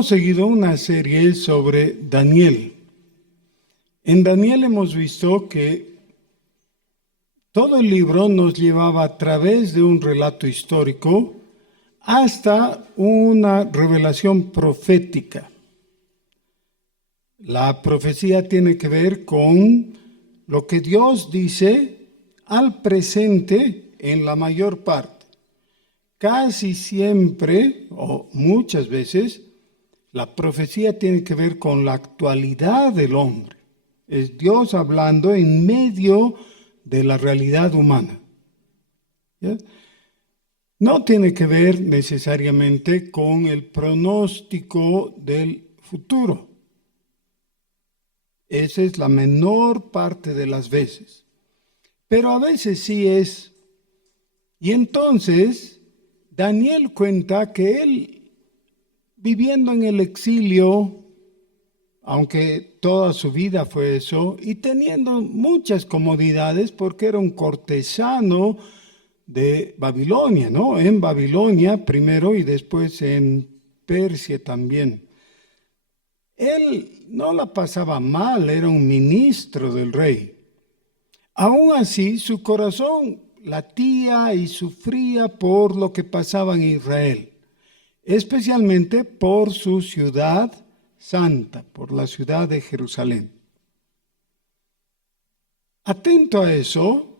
Hemos seguido una serie sobre Daniel. En Daniel hemos visto que todo el libro nos llevaba a través de un relato histórico hasta una revelación profética. La profecía tiene que ver con lo que Dios dice al presente en la mayor parte. Casi siempre, o muchas veces, la profecía tiene que ver con la actualidad del hombre. Es Dios hablando en medio de la realidad humana. ¿Ya? No tiene que ver necesariamente con el pronóstico del futuro. Esa es la menor parte de las veces. Pero a veces sí es. Y entonces Daniel cuenta que él, viviendo en el exilio, aunque toda su vida fue eso, y teniendo muchas comodidades porque era un cortesano de Babilonia, ¿no? En Babilonia primero y después en Persia también. Él no la pasaba mal, era un ministro del rey. Aún así, su corazón latía y sufría por lo que pasaba en Israel, especialmente por su ciudad santa, por la ciudad de Jerusalén. Atento a eso,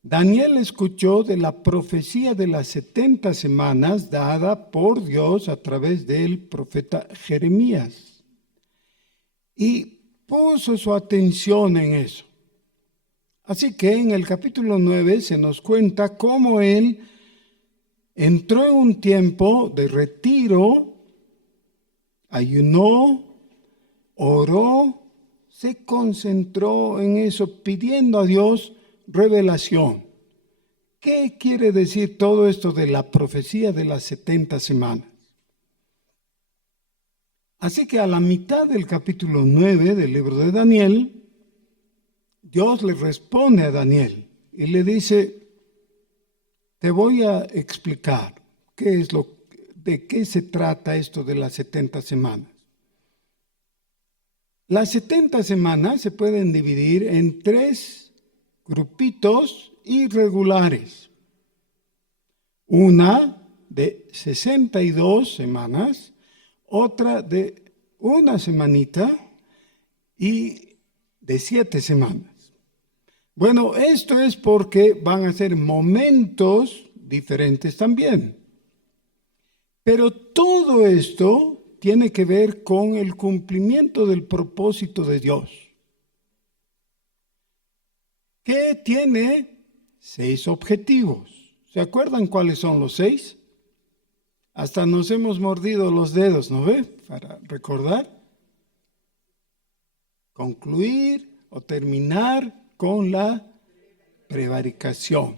Daniel escuchó de la profecía de las 70 semanas dada por Dios a través del profeta Jeremías y puso su atención en eso. Así que en el capítulo 9 se nos cuenta cómo él entró en un tiempo de retiro, ayunó, oró, se concentró en eso, pidiendo a Dios revelación. ¿Qué quiere decir todo esto de la profecía de las 70 semanas? Así que a la mitad del capítulo 9 del libro de Daniel, Dios le responde a Daniel y le dice: te voy a explicar de qué se trata esto de las 70 semanas. Las 70 semanas se pueden dividir en 3 grupitos irregulares. Una de 62 semanas, otra de una semanita y de 7 semanas. Bueno, esto es porque van a ser momentos diferentes también. Pero todo esto tiene que ver con el cumplimiento del propósito de Dios, que tiene 6 objetivos. ¿Se acuerdan cuáles son los 6? Hasta nos hemos mordido los dedos, ¿no ve? Para recordar. Concluir o terminar con la prevaricación,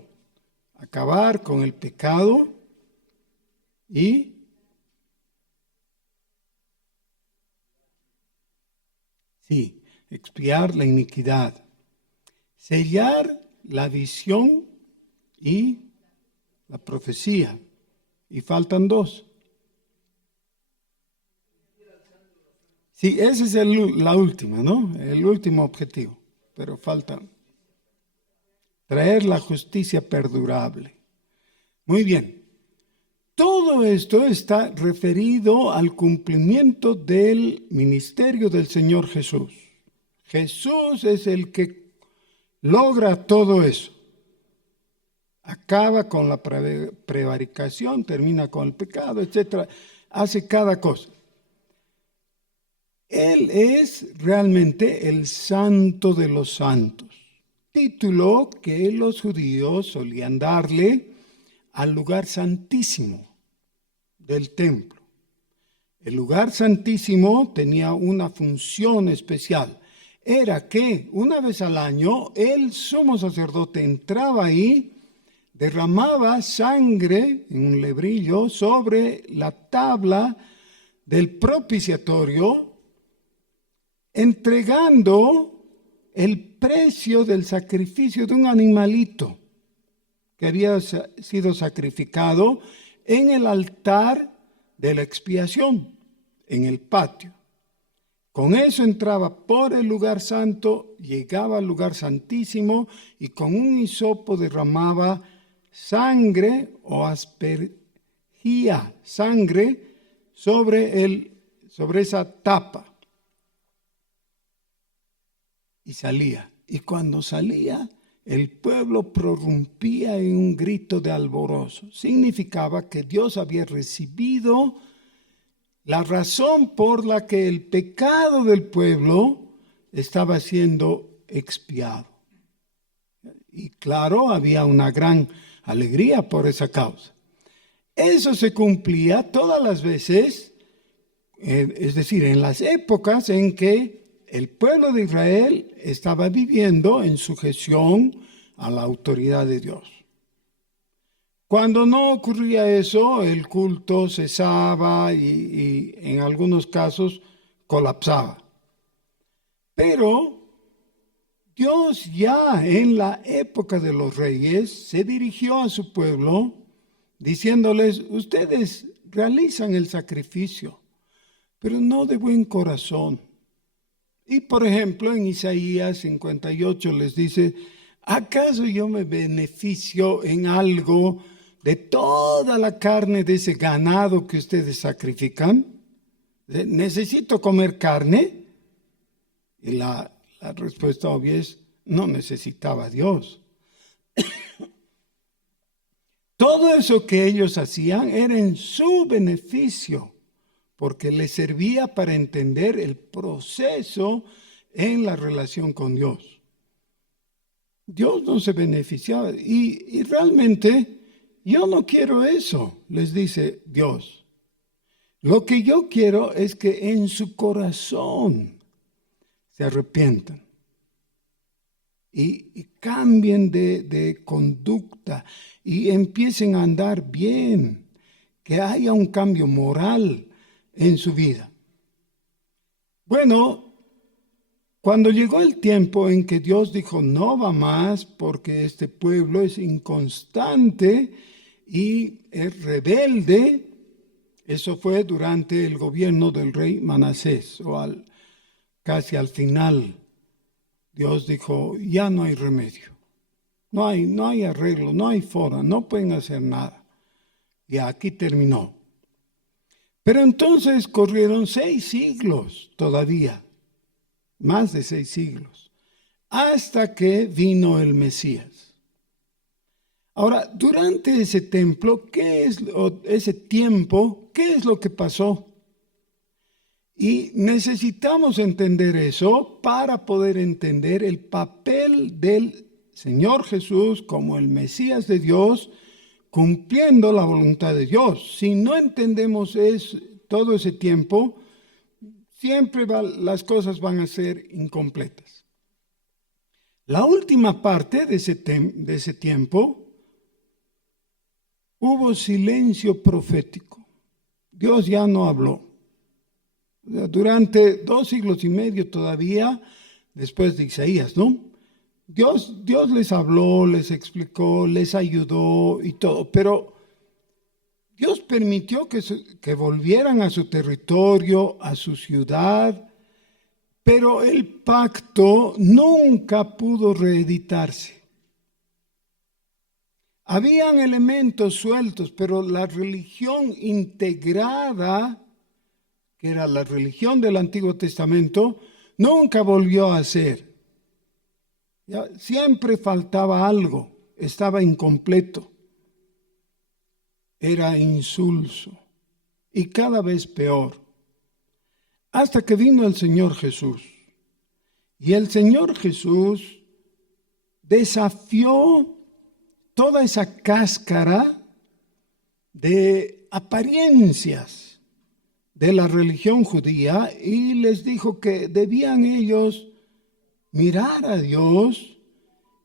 acabar con el pecado y expiar la iniquidad, sellar la visión y la profecía. Y faltan 2. Sí, esa es la última, ¿no? El último objetivo, pero faltan. Traer la justicia perdurable. Muy bien. Todo esto está referido al cumplimiento del ministerio del Señor Jesús. Jesús es el que logra todo eso. Acaba con la prevaricación, termina con el pecado, etc. Hace cada cosa. Él es realmente el santo de los santos. Título que los judíos solían darle al lugar santísimo del templo. El lugar santísimo tenía una función especial. Era que una vez al año el sumo sacerdote entraba ahí, derramaba sangre en un lebrillo sobre la tabla del propiciatorio, entregando el precio del sacrificio de un animalito que había sido sacrificado en el altar de la expiación. en el patio. Con eso entraba por el lugar santo, llegaba al lugar santísimo y con un hisopo derramaba sangre o aspergía sangre sobre esa tapa. Y salía. Y cuando salía, el pueblo prorrumpía en un grito de alborozo. Significaba que Dios había recibido la razón por la que el pecado del pueblo estaba siendo expiado. Y claro, había una gran alegría por esa causa. Eso se cumplía todas las veces, es decir, en las épocas en que el pueblo de Israel estaba viviendo en sujeción a la autoridad de Dios. Cuando no ocurría eso, el culto cesaba y en algunos casos colapsaba. Pero Dios ya en la época de los reyes se dirigió a su pueblo diciéndoles: ustedes realizan el sacrificio, pero no de buen corazón. Y por ejemplo, en Isaías 58 les dice: ¿acaso yo me beneficio en algo de toda la carne de ese ganado que ustedes sacrifican? ¿Necesito comer carne? Y la respuesta obvia es: no necesitaba Dios. Todo eso que ellos hacían era en su beneficio, porque les servía para entender el proceso en la relación con Dios. Dios no se beneficiaba y realmente yo no quiero eso, les dice Dios. Lo que yo quiero es que en su corazón se arrepientan y cambien de conducta y empiecen a andar bien, que haya un cambio moral en su vida. Bueno, cuando llegó el tiempo en que Dios dijo: no va más porque este pueblo es inconstante y es rebelde, eso fue durante el gobierno del rey Manasés, casi al final. Dios dijo: ya no hay remedio, no hay arreglo, no hay forma, no pueden hacer nada. Y aquí terminó. Pero entonces corrieron 6 siglos todavía, más de 6 siglos, hasta que vino el Mesías. Ahora, durante ese tiempo, ¿qué es lo que pasó? Y necesitamos entender eso para poder entender el papel del Señor Jesús como el Mesías de Dios, cumpliendo la voluntad de Dios. Si no entendemos todo ese tiempo, siempre las cosas van a ser incompletas. La última parte de ese tiempo, hubo silencio profético. Dios ya no habló. Durante 2 siglos y medio todavía, después de Isaías, ¿no? Dios les habló, les explicó, les ayudó y todo, pero Dios permitió que volvieran a su territorio, a su ciudad, pero el pacto nunca pudo reeditarse. Habían elementos sueltos, pero la religión integrada, que era la religión del Antiguo Testamento, nunca volvió a ser. Siempre faltaba algo, estaba incompleto, era insulso y cada vez peor. Hasta que vino el Señor Jesús. Y el Señor Jesús desafió toda esa cáscara de apariencias de la religión judía y les dijo que debían ellos mirar a Dios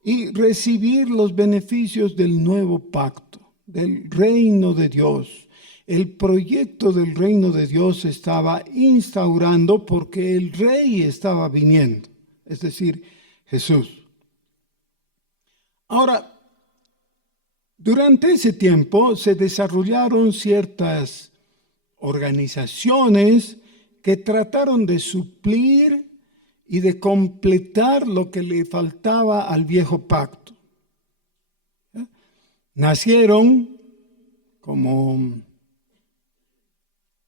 y recibir los beneficios del nuevo pacto, del reino de Dios. El proyecto del reino de Dios se estaba instaurando porque el rey estaba viniendo, es decir, Jesús. Ahora, durante ese tiempo se desarrollaron ciertas organizaciones que trataron de suplir y de completar lo que le faltaba al viejo pacto. Nacieron como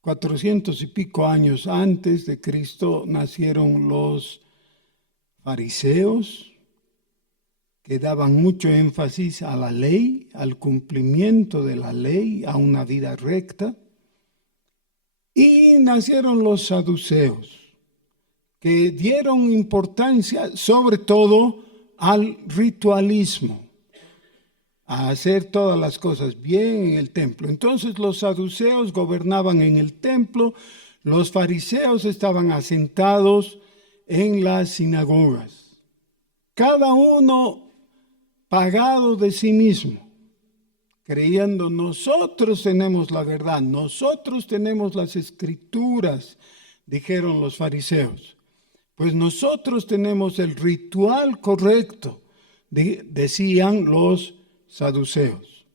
400 y pico años antes de Cristo, nacieron los fariseos, que daban mucho énfasis a la ley, al cumplimiento de la ley, a una vida recta. Y nacieron los saduceos, que dieron importancia sobre todo al ritualismo, a hacer todas las cosas bien en el templo. Entonces los saduceos gobernaban en el templo, los fariseos estaban asentados en las sinagogas, cada uno pagado de sí mismo, creyendo nosotros tenemos la verdad, nosotros tenemos las escrituras, dijeron los fariseos. Pues nosotros tenemos el ritual correcto, decían los saduceos.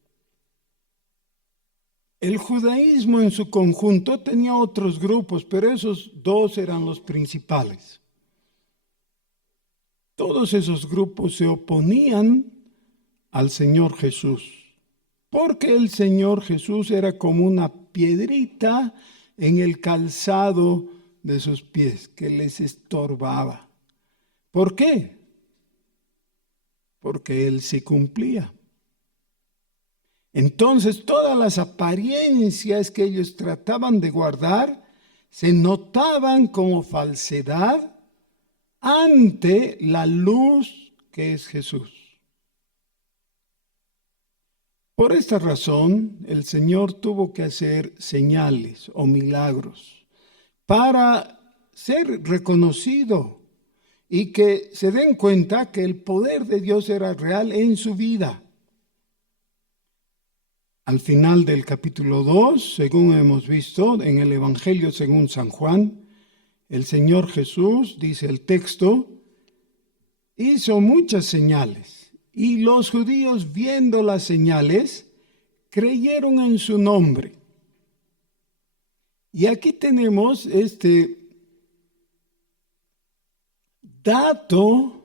El judaísmo en su conjunto tenía otros grupos, pero esos dos eran los principales. Todos esos grupos se oponían al Señor Jesús, porque el Señor Jesús era como una piedrita en el calzado de sus pies, que les estorbaba. ¿Por qué? Porque Él sí cumplía. Entonces todas las apariencias que ellos trataban de guardar se notaban como falsedad ante la luz que es Jesús. Por esta razón, el Señor tuvo que hacer señales o milagros para ser reconocido y que se den cuenta que el poder de Dios era real en su vida. Al final del capítulo 2, según hemos visto en el Evangelio según San Juan, el Señor Jesús, dice el texto, hizo muchas señales. Y los judíos, viendo las señales, creyeron en su nombre. Y aquí tenemos este dato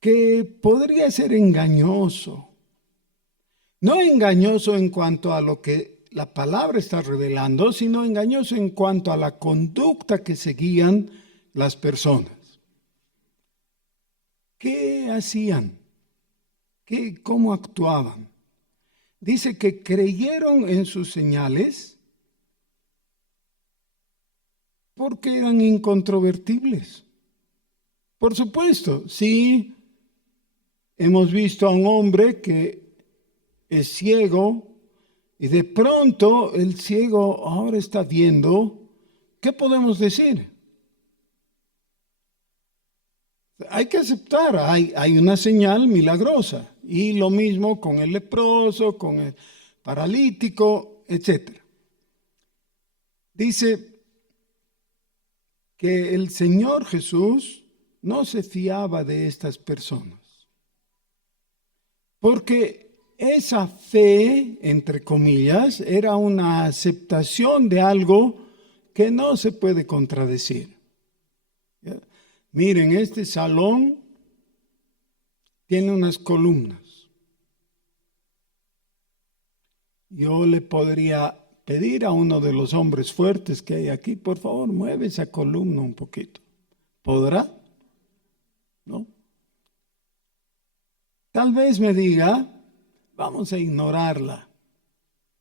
que podría ser engañoso. No engañoso en cuanto a lo que la palabra está revelando, sino engañoso en cuanto a la conducta que seguían las personas. ¿Qué hacían? ¿Cómo actuaban? Dice que creyeron en sus señales porque eran incontrovertibles. Por supuesto, sí, hemos visto a un hombre que es ciego y de pronto el ciego ahora está viendo. ¿Qué podemos decir? Hay que aceptar, hay una señal milagrosa. Y lo mismo con el leproso, con el paralítico, etc. Dice que el Señor Jesús no se fiaba de estas personas. Porque esa fe, entre comillas, era una aceptación de algo que no se puede contradecir. ¿Ya? Miren, este salón tiene unas columnas. Yo le podría pedir a uno de los hombres fuertes que hay aquí, por favor, mueve esa columna un poquito. ¿Podrá? ¿No? Tal vez me diga, vamos a ignorarla.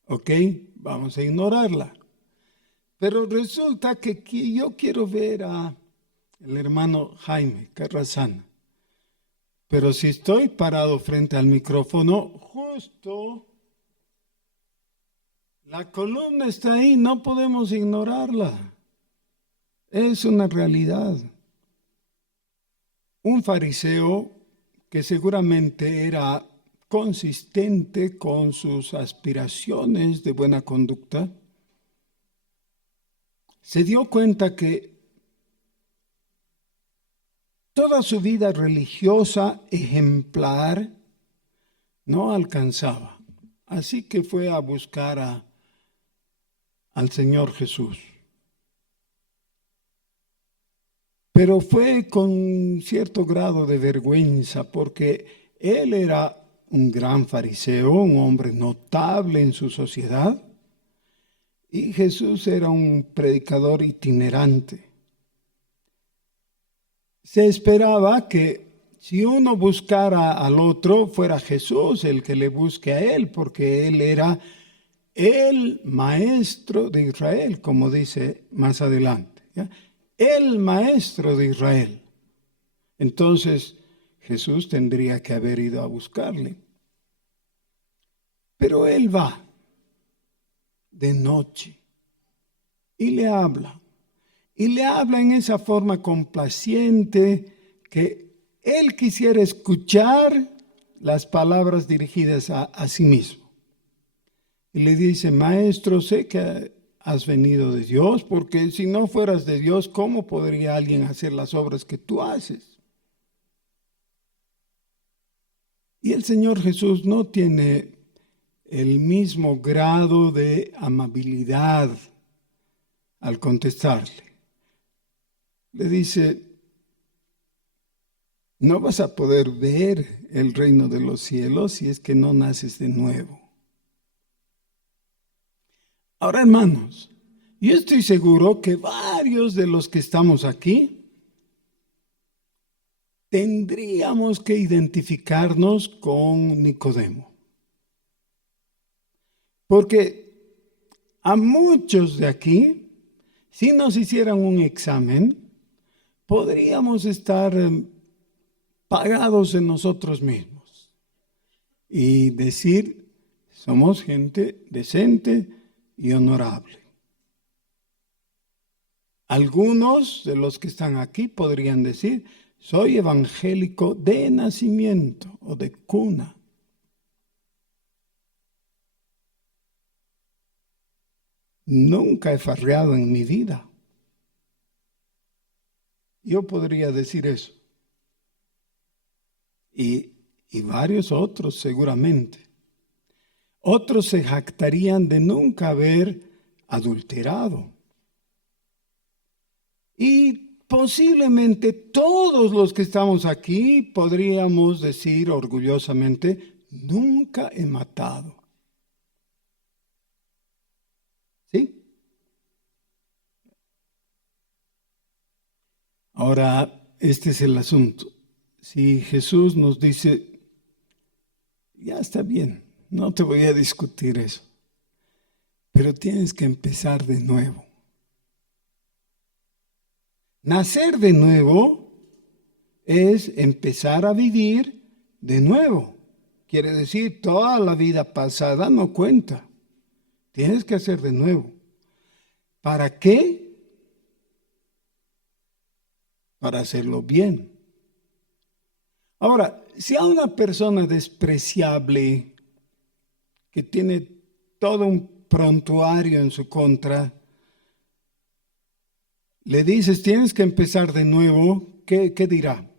¿Ok? Vamos a ignorarla. Pero resulta que yo quiero ver a el hermano Jaime Carrasana. Pero si estoy parado frente al micrófono, justo la columna está ahí, no podemos ignorarla. Es una realidad. Un fariseo que seguramente era consistente con sus aspiraciones de buena conducta, se dio cuenta que toda su vida religiosa ejemplar no alcanzaba. Así que fue a buscar al Señor Jesús. pero fue con cierto grado de vergüenza porque él era un gran fariseo, un hombre notable en su sociedad, y Jesús era un predicador itinerante. Se esperaba que si uno buscara al otro, fuera Jesús el que le busque a él, porque él era el maestro de Israel, como dice más adelante, ¿ya? El maestro de Israel. Entonces Jesús tendría que haber ido a buscarle. Pero él va de noche y le habla. Y le habla en esa forma complaciente que él quisiera escuchar las palabras dirigidas a sí mismo. Y le dice: maestro, sé que has venido de Dios, porque si no fueras de Dios, ¿cómo podría alguien hacer las obras que tú haces? Y el Señor Jesús no tiene el mismo grado de amabilidad al contestarle. Le dice: no vas a poder ver el reino de los cielos si es que no naces de nuevo. Ahora, hermanos, yo estoy seguro que varios de los que estamos aquí tendríamos que identificarnos con Nicodemo. Porque a muchos de aquí, si nos hicieran un examen, podríamos estar pagados en nosotros mismos y decir: somos gente decente y honorable. Algunos de los que están aquí podrían decir: soy evangélico de nacimiento o de cuna. Nunca he farreado en mi vida. Yo podría decir eso. Y varios otros seguramente. Otros se jactarían de nunca haber adulterado. Y posiblemente todos los que estamos aquí podríamos decir orgullosamente: nunca he matado. ¿Sí? Ahora, este es el asunto. Si Jesús nos dice: ya está bien, no te voy a discutir eso, pero tienes que empezar de nuevo. Nacer de nuevo es empezar a vivir de nuevo. Quiere decir, toda la vida pasada no cuenta. Tienes que hacer de nuevo. ¿Para qué? Para hacerlo bien. Ahora, si a una persona despreciable que tiene todo un prontuario en su contra, le dices: tienes que empezar de nuevo, ¿qué dirá?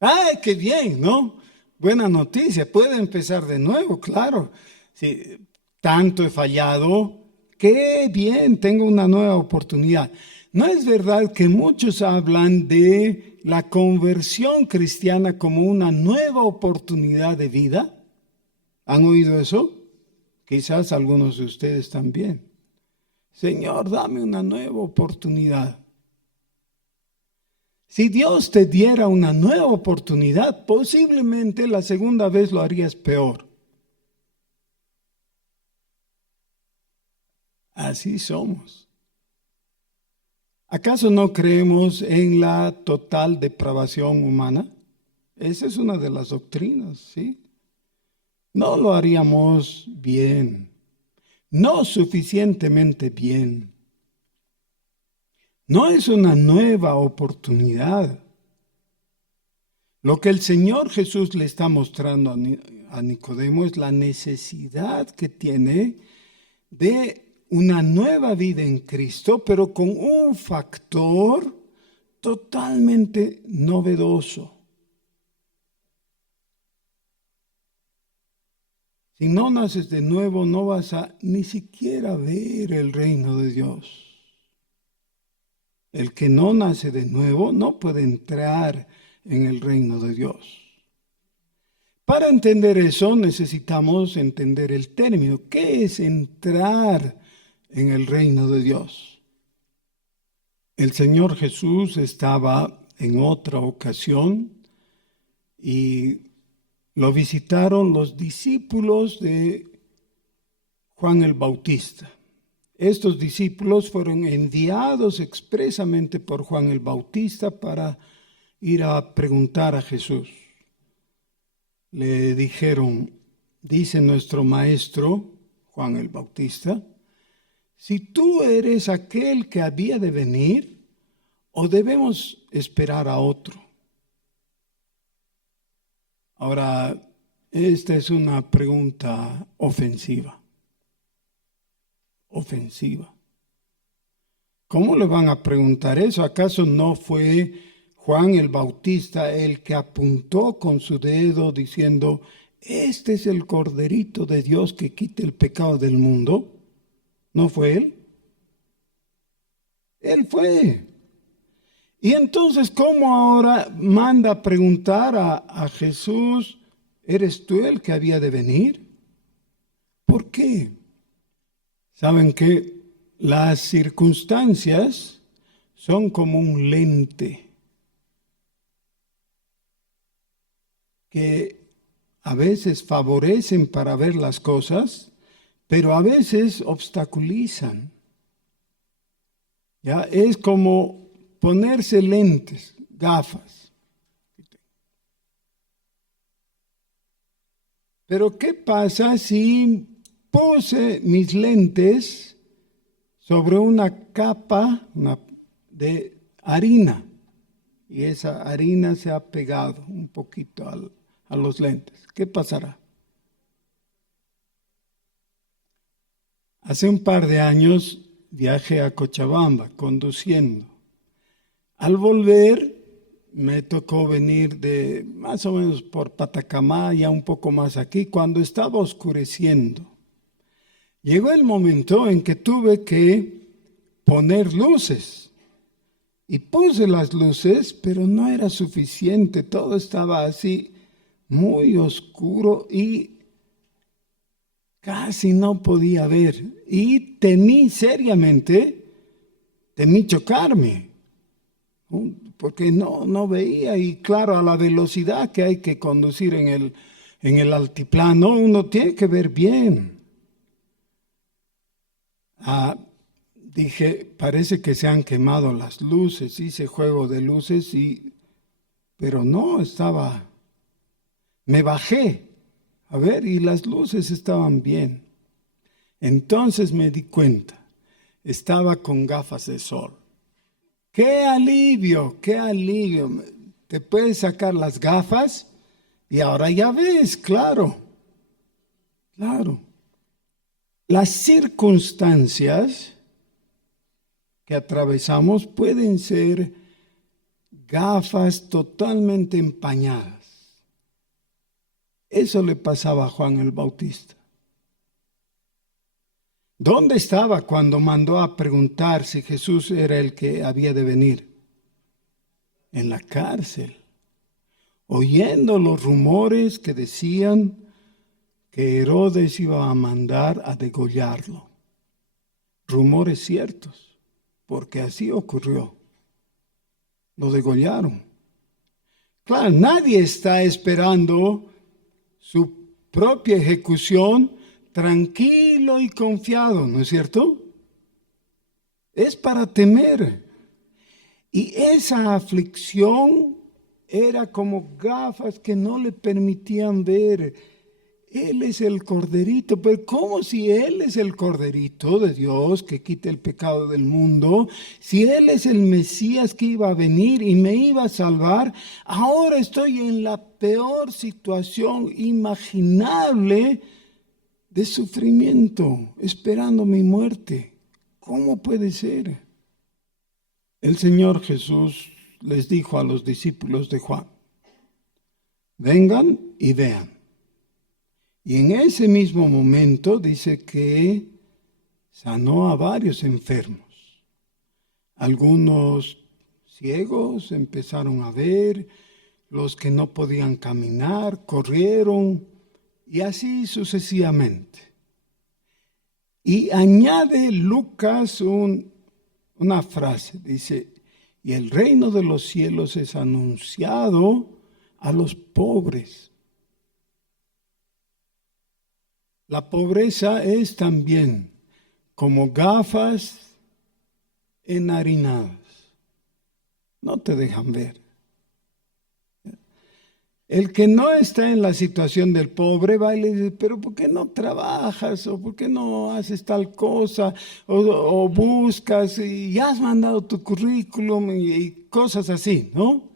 ¡Ay, qué bien!, ¿no? Buena noticia, puede empezar de nuevo, claro. Si tanto he fallado, qué bien, tengo una nueva oportunidad. ¿No es verdad que muchos hablan de la conversión cristiana como una nueva oportunidad de vida? ¿Han oído eso? Quizás algunos de ustedes también. Señor, dame una nueva oportunidad. Si Dios te diera una nueva oportunidad, posiblemente la segunda vez lo harías peor. Así somos. ¿Acaso no creemos en la total depravación humana? Esa es una de las doctrinas, ¿sí? No lo haríamos bien, no suficientemente bien. No es una nueva oportunidad. Lo que el Señor Jesús le está mostrando a Nicodemo es la necesidad que tiene de una nueva vida en Cristo, pero con un factor totalmente novedoso. Si no naces de nuevo, no vas a ni siquiera ver el reino de Dios. El que no nace de nuevo no puede entrar en el reino de Dios. Para entender eso necesitamos entender el término. ¿Qué es entrar en el reino de Dios? El Señor Jesús estaba en otra ocasión y lo visitaron los discípulos de Juan el Bautista. Estos discípulos fueron enviados expresamente por Juan el Bautista para ir a preguntar a Jesús. Le dijeron, dice nuestro maestro Juan el Bautista, si tú eres aquel que había de venir o debemos esperar a otro. Ahora, esta es una pregunta ofensiva. ¿Cómo le van a preguntar eso? ¿Acaso no fue Juan el Bautista el que apuntó con su dedo diciendo, este es el Corderito de Dios que quita el pecado del mundo? ¿No fue él? Él fue. Y entonces, ¿cómo ahora manda a preguntar a Jesús, ¿eres tú el que había de venir? ¿Por qué? ¿Saben que las circunstancias son como un lente que a veces favorecen para ver las cosas, pero a veces obstaculizan? ¿Ya? Es como ponerse lentes, gafas. Pero ¿qué pasa si puse mis lentes sobre una capa de harina y esa harina se ha pegado un poquito a los lentes? ¿Qué pasará? Hace un par de años viajé a Cochabamba conduciendo. Al volver me tocó venir de más o menos por Patacamá, ya un poco más aquí, cuando estaba oscureciendo. Llegó el momento en que tuve que poner luces y puse las luces, pero no era suficiente, todo estaba así muy oscuro y casi no podía ver y temí seriamente, temí chocarme, porque no veía y claro, a la velocidad que hay que conducir en el altiplano, uno tiene que ver bien. Dije, parece que se han quemado las luces, hice juego de luces, pero no, me bajé, a ver, y las luces estaban bien. Entonces me di cuenta, estaba con gafas de sol. ¡Qué alivio, qué alivio! Te puedes sacar las gafas y ahora ya ves, claro. Las circunstancias que atravesamos pueden ser gafas totalmente empañadas. Eso le pasaba a Juan el Bautista. ¿Dónde estaba cuando mandó a preguntar si Jesús era el que había de venir? En la cárcel, oyendo los rumores que decían que Herodes iba a mandar a degollarlo. Rumores ciertos, porque así ocurrió. Lo degollaron. Claro, nadie está esperando su propia ejecución tranquilo y confiado, ¿no es cierto? Es para temer. Y esa aflicción era como gafas que no le permitían ver. Él es el corderito, pero ¿cómo si Él es el corderito de Dios que quita el pecado del mundo? Si Él es el Mesías que iba a venir y me iba a salvar, ahora estoy en la peor situación imaginable de sufrimiento, esperando mi muerte. ¿Cómo puede ser? El Señor Jesús les dijo a los discípulos de Juan, vengan y vean. Y en ese mismo momento dice que sanó a varios enfermos. Algunos ciegos empezaron a ver, los que no podían caminar corrieron, y así sucesivamente. Y añade Lucas una frase, dice, y el reino de los cielos es anunciado a los pobres. La pobreza es también como gafas enharinadas, no te dejan ver. El que no está en la situación del pobre va y le dice, pero ¿por qué no trabajas? ¿O por qué no haces tal cosa? O buscas y ya has mandado tu currículum y cosas así, ¿no?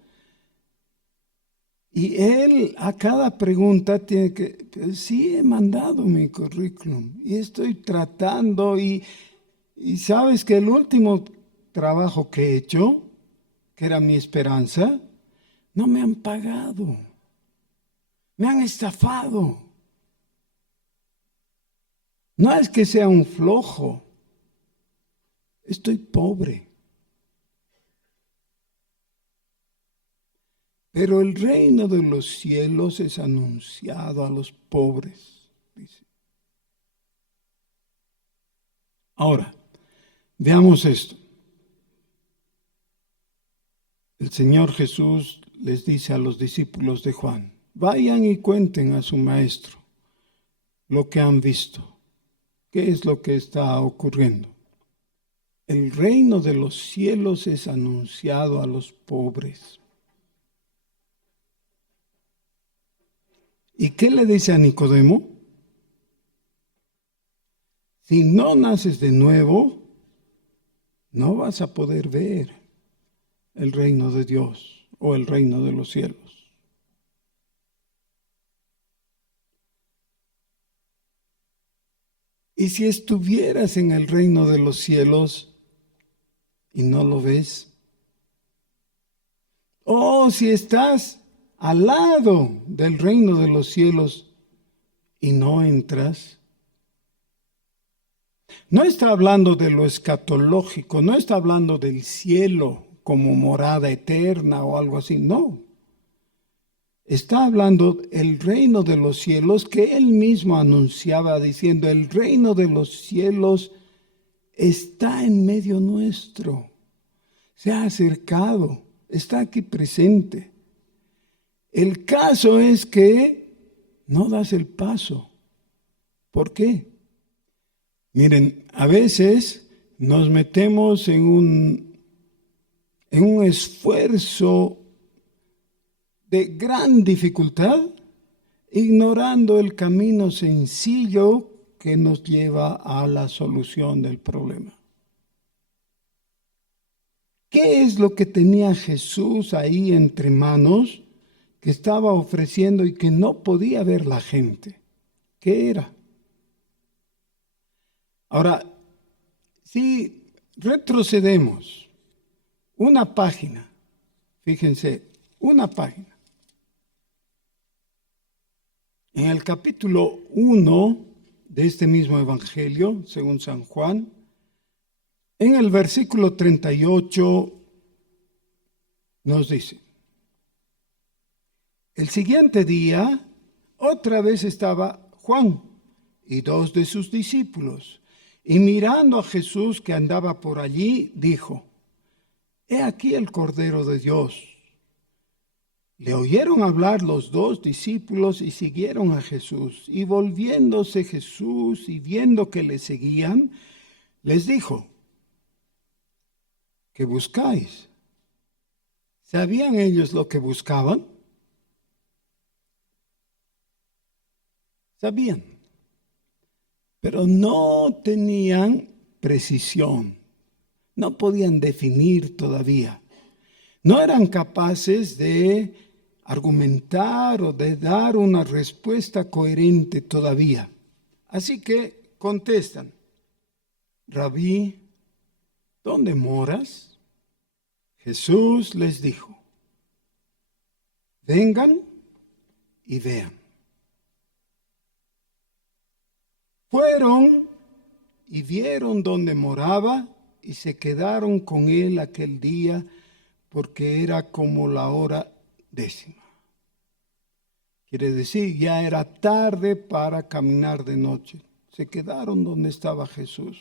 Y él a cada pregunta tiene que, pues sí he mandado mi currículum y estoy tratando y sabes que el último trabajo que he hecho, que era mi esperanza, no me han pagado. Me han estafado. No es que sea un flojo. Estoy pobre. Pero el reino de los cielos es anunciado a los pobres, dice. Ahora, veamos esto. El Señor Jesús les dice a los discípulos de Juan, vayan y cuenten a su maestro lo que han visto. ¿Qué es lo que está ocurriendo? El reino de los cielos es anunciado a los pobres. ¿Y qué le dice a Nicodemo? Si no naces de nuevo, no vas a poder ver el reino de Dios o el reino de los cielos. Y si estuvieras en el reino de los cielos y no lo ves, o si estás al lado del reino de los cielos y no entras, no está hablando de lo escatológico, no está hablando del cielo como morada eterna o algo así, no. Está hablando el reino de los cielos que él mismo anunciaba diciendo, el reino de los cielos está en medio nuestro, se ha acercado, está aquí presente. El caso es que no das el paso. ¿Por qué? Miren, a veces nos metemos en un esfuerzo de gran dificultad, ignorando el camino sencillo que nos lleva a la solución del problema. ¿Qué es lo que tenía Jesús ahí entre manos que estaba ofreciendo y que no podía ver la gente? ¿Qué era? Ahora, si retrocedemos una página, fíjense, una página. En el capítulo 1 de este mismo evangelio, según San Juan, en el versículo 38 nos dice, el siguiente día otra vez estaba Juan y dos de sus discípulos, y mirando a Jesús que andaba por allí, dijo, he aquí el Cordero de Dios. Le oyeron hablar los dos discípulos y siguieron a Jesús. Y volviéndose Jesús y viendo que le seguían, les dijo, ¿qué buscáis? ¿Sabían ellos lo que buscaban? Sabían, pero no tenían precisión, no podían definir todavía. No eran capaces de argumentar o de dar una respuesta coherente todavía. Así que contestan, Rabí, ¿dónde moras? Jesús les dijo, vengan y vean. Fueron y vieron dónde moraba y se quedaron con él aquel día porque era como la hora 10. Quiere decir, ya era tarde para caminar de noche. Se quedaron donde estaba Jesús.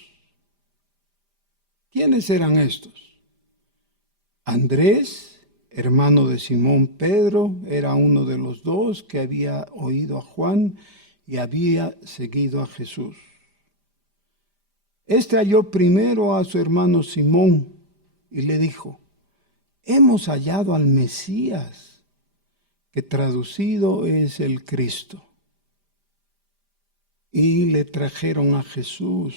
¿Quiénes eran estos? Andrés, hermano de Simón Pedro, era uno de los dos que había oído a Juan y había seguido a Jesús. Este halló primero a su hermano Simón y le dijo: hemos hallado al Mesías, que traducido es el Cristo. Y le trajeron a Jesús.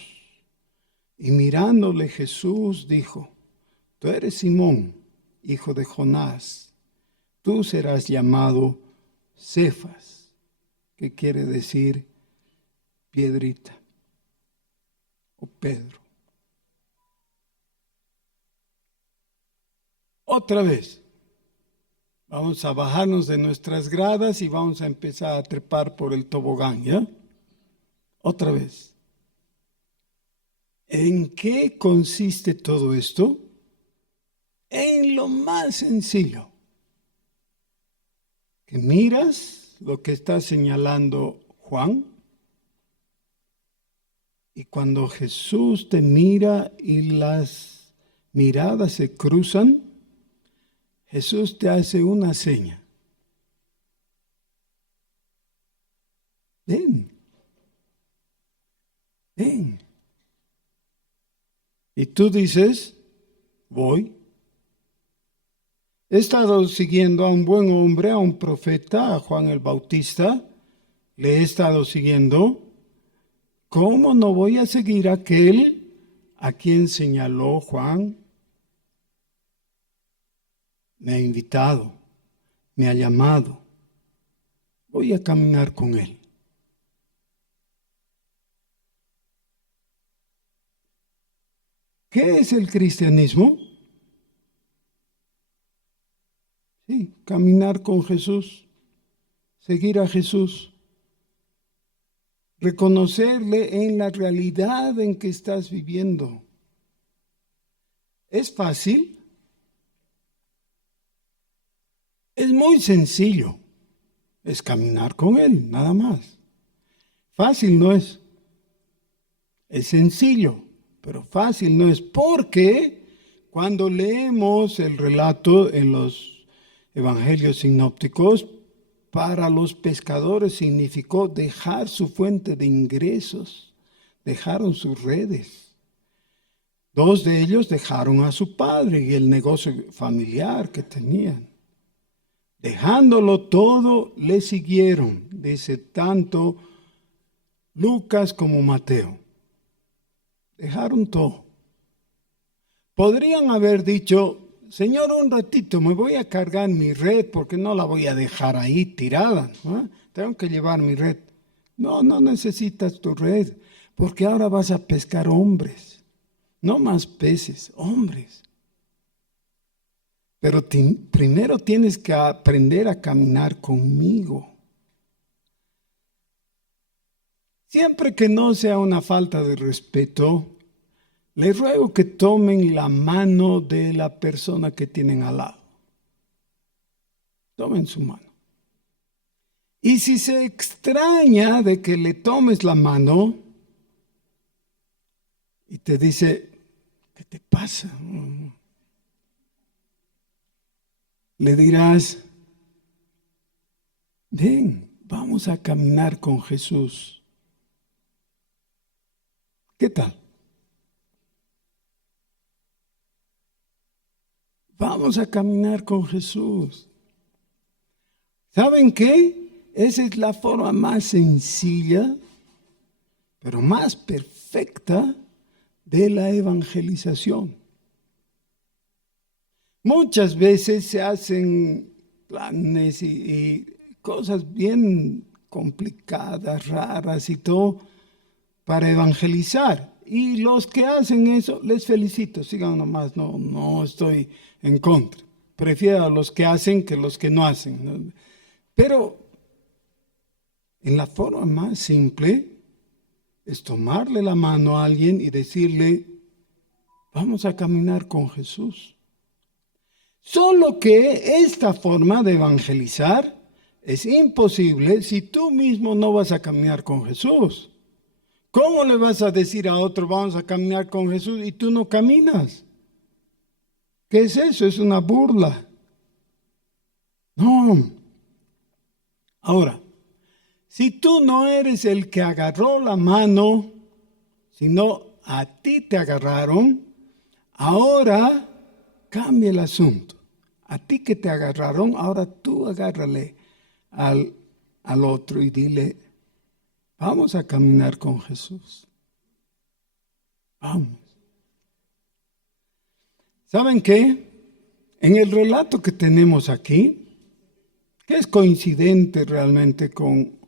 Y mirándole Jesús dijo: tú eres Simón, hijo de Jonás. Tú serás llamado Cefas, que quiere decir piedrita o Pedro. Otra vez, vamos a bajarnos de nuestras gradas y vamos a empezar a trepar por el tobogán, ¿ya? Otra vez. ¿En qué consiste todo esto? En lo más sencillo. Que miras lo que está señalando Juan, y cuando Jesús te mira y las miradas se cruzan, Jesús te hace una seña. Ven, ven. Y tú dices: voy. He estado siguiendo a un buen hombre, a un profeta, a Juan el Bautista. Le he estado siguiendo. ¿Cómo no voy a seguir a aquel a quien señaló Juan? Me ha invitado, me ha llamado. Voy a caminar con él. ¿Qué es el cristianismo? Sí, caminar con Jesús, seguir a Jesús, reconocerle en la realidad en que estás viviendo. ¿Es fácil? Es muy sencillo. Es caminar con Él, nada más. Fácil no es. Es sencillo, pero fácil no es, porque cuando leemos el relato en los evangelios sinópticos, para los pescadores significó dejar su fuente de ingresos, dejaron sus redes. 2 de ellos dejaron a su padre y el negocio familiar que tenían. Dejándolo todo, le siguieron, dice tanto Lucas como Mateo. Dejaron todo. Podrían haber dicho: Señor, un ratito, me voy a cargar mi red porque no la voy a dejar ahí tirada, ¿no? Tengo que llevar mi red. No, no necesitas tu red, porque ahora vas a pescar hombres, no más peces, hombres. Pero primero tienes que aprender a caminar conmigo. Siempre que no sea una falta de respeto, les ruego que tomen la mano de la persona que tienen al lado. Tomen su mano. Y si se extraña de que le tomes la mano y te dice: ¿qué te pasa? Le dirás: ven, vamos a caminar con Jesús. ¿Qué tal? Vamos a caminar con Jesús. ¿Saben qué? Esa es la forma más sencilla, pero más perfecta de la evangelización. Muchas veces se hacen planes y cosas bien complicadas, raras y todo para evangelizar. Y los que hacen eso, les felicito, sigan nomás, no estoy en contra. Prefiero a los que hacen que los que no hacen, ¿no? Pero en la forma más simple es tomarle la mano a alguien y decirle: Vamos a caminar con Jesús. Solo que esta forma de evangelizar es imposible si tú mismo no vas a caminar con Jesús. ¿Cómo le vas a decir a otro, vamos a caminar con Jesús, y tú no caminas? ¿Qué es eso? Es una burla. No. Ahora, si tú no eres el que agarró la mano, sino a ti te agarraron, ahora cambia el asunto. A ti que te agarraron, ahora tú agárrale al otro y dile, vamos a caminar con Jesús. Vamos. ¿Saben qué? En el relato que tenemos aquí, que es coincidente realmente con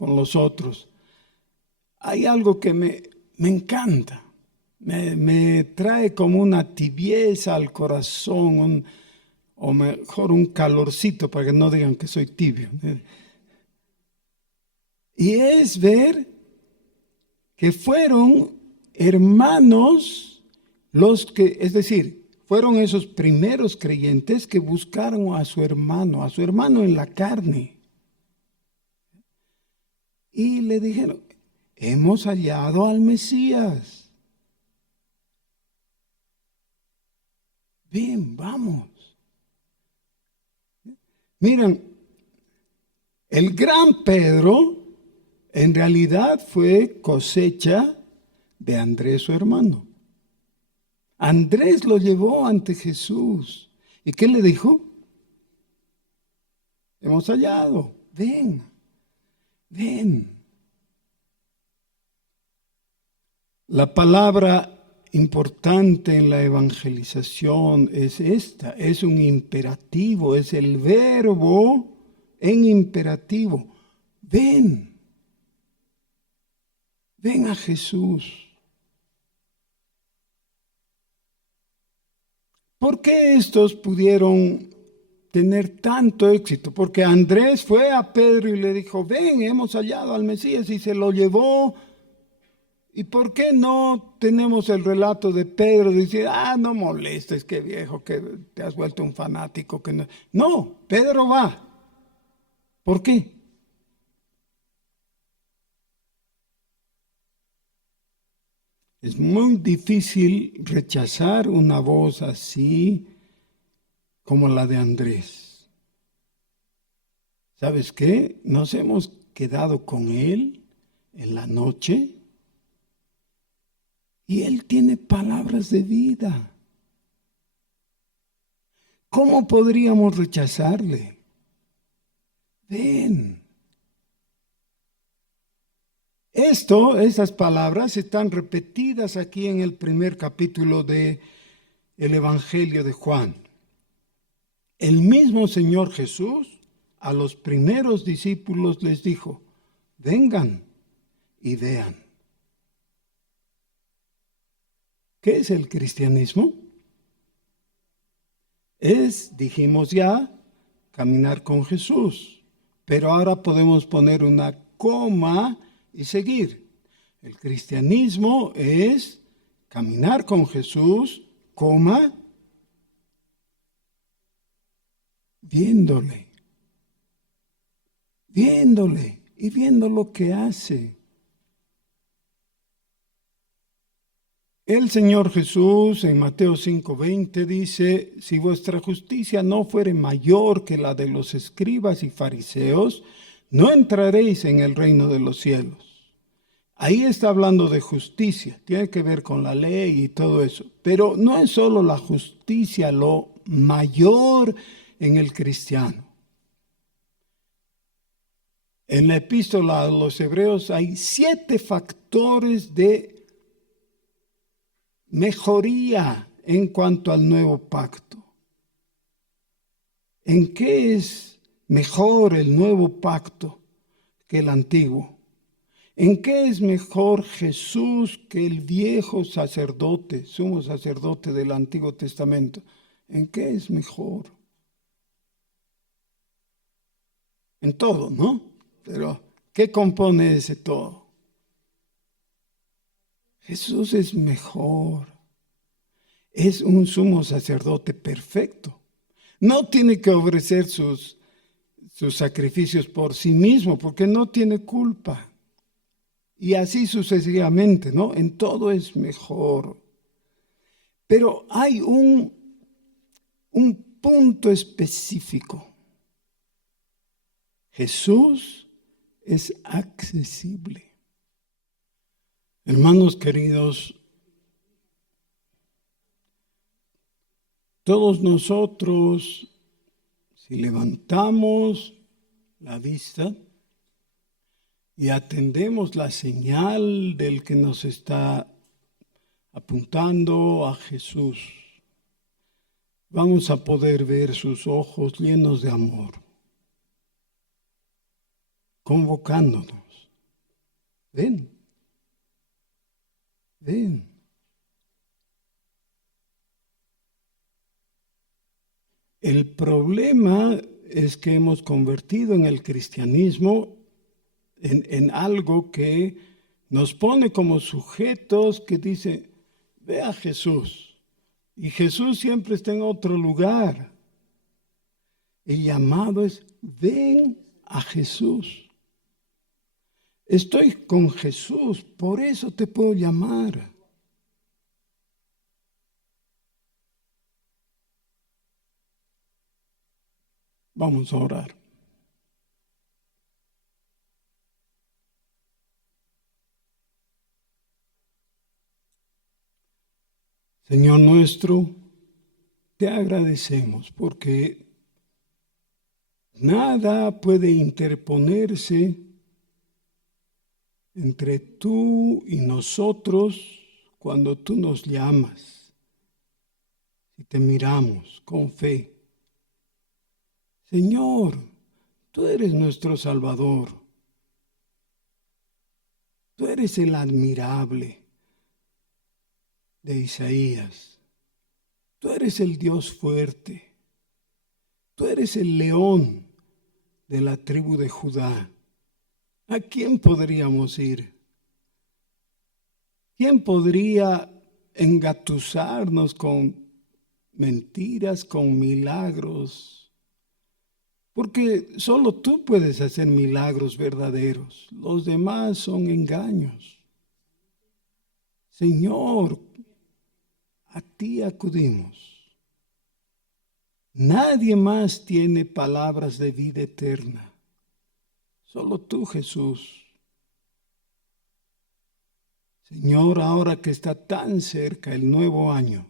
los otros, hay algo que me encanta. Me trae como una tibieza al corazón, o mejor un calorcito para que no digan que soy tibio. Y es ver que fueron hermanos los que, es decir, fueron esos primeros creyentes que buscaron a su hermano en la carne. Y le dijeron, hemos hallado al Mesías. Bien, vamos. Miren, el gran Pedro en realidad fue cosecha de Andrés, su hermano. Andrés lo llevó ante Jesús. ¿Y qué le dijo? Hemos hallado, ven, ven. La palabra importante en la evangelización es esta, es un imperativo, es el verbo en imperativo. Ven, ven a Jesús. ¿Por qué estos pudieron tener tanto éxito? Porque Andrés fue a Pedro y le dijo, ven, hemos hallado al Mesías, y se lo llevó. ¿Y por qué no tenemos el relato de Pedro? Dice, no molestes, qué viejo, que te has vuelto un fanático. Que no. No, Pedro va. ¿Por qué? Es muy difícil rechazar una voz así como la de Andrés. ¿Sabes qué? Nos hemos quedado con él en la noche. Y Él tiene palabras de vida. ¿Cómo podríamos rechazarle? Ven. Estas palabras están repetidas aquí en el primer capítulo del Evangelio de Juan. El mismo Señor Jesús a los primeros discípulos les dijo, vengan y vean. ¿Qué es el cristianismo? Dijimos ya, caminar con Jesús. Pero ahora podemos poner una coma y seguir. El cristianismo es caminar con Jesús, coma, viéndole y viendo lo que hace. El Señor Jesús en Mateo 5:20 dice, si vuestra justicia no fuere mayor que la de los escribas y fariseos, no entraréis en el reino de los cielos. Ahí está hablando de justicia, tiene que ver con la ley y todo eso. Pero no es solo la justicia lo mayor en el cristiano. En la epístola a los Hebreos hay 7 factores de mejoría en cuanto al nuevo pacto. ¿En qué es mejor el nuevo pacto que el antiguo? ¿En qué es mejor Jesús que el viejo sacerdote, sumo sacerdote del Antiguo Testamento? ¿En qué es mejor? En todo, ¿no? Pero, ¿qué compone ese todo? Jesús es mejor. es un sumo sacerdote perfecto. No tiene que ofrecer sus sacrificios por sí mismo, porque no tiene culpa. Y así sucesivamente, ¿no? En todo es mejor. Pero hay un punto específico. Jesús es accesible. Hermanos queridos, todos nosotros, si levantamos la vista y atendemos la señal del que nos está apuntando a Jesús, vamos a poder ver sus ojos llenos de amor, convocándonos. Ven, ven. El problema es que hemos convertido en el cristianismo en algo que nos pone como sujetos que dice, ve a Jesús. Y Jesús siempre está en otro lugar. El llamado es, ven a Jesús. Estoy con Jesús, por eso te puedo llamar. Vamos a orar. Señor nuestro, te agradecemos porque nada puede interponerse entre tú y nosotros cuando tú nos llamas y te miramos con fe. Señor, tú eres nuestro Salvador. Tú eres el admirable de Isaías. Tú eres el Dios fuerte. Tú eres el león de la tribu de Judá. ¿A quién podríamos ir? ¿Quién podría engatusarnos con mentiras, con milagros? Porque solo tú puedes hacer milagros verdaderos. Los demás son engaños. Señor, a ti acudimos. Nadie más tiene palabras de vida eterna. Solo tú, Jesús. Señor, ahora que está tan cerca el nuevo año,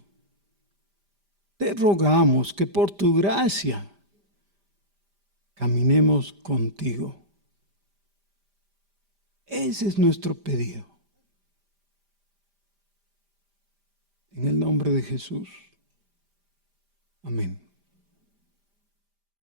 te rogamos que por tu gracia caminemos contigo. Ese es nuestro pedido. En el nombre de Jesús. Amén.